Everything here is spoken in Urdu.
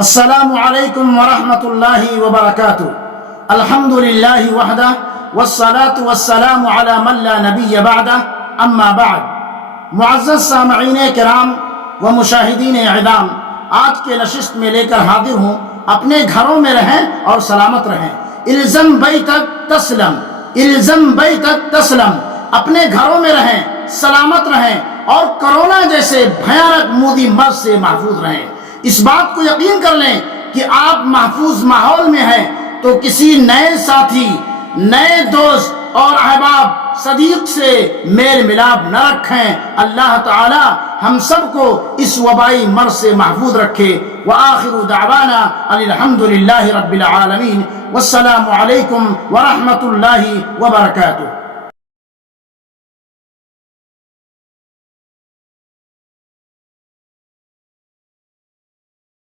السلام علیکم ورحمۃ اللہ وبرکاتہ۔ الحمد للہ وحدہ والصلاة والسلام علی من لا نبی بعدہ، اما بعد۔ معزز سامعین کرام و مشاہدین اعظام، آج کے نشست میں لے کر حاضر ہوں۔ اپنے گھروں میں رہیں اور سلامت رہیں۔ الزم بیتک تسلم، الزم بیتک تسلم۔ اپنے گھروں میں رہیں، سلامت رہیں اور کرونا جیسے بھیانک مودی مرض سے محفوظ رہیں۔ اس بات کو یقین کر لیں کہ آپ محفوظ ماحول میں ہیں تو کسی نئے ساتھی، نئے دوست اور احباب صدیق سے میل ملاپ نہ رکھیں۔ اللہ تعالی ہم سب کو اس وبائی مرض سے محفوظ رکھے۔ وآخر دعوانا ان الحمد للہ رب العالمین، والسلام علیکم ورحمۃ اللہ وبرکاتہ۔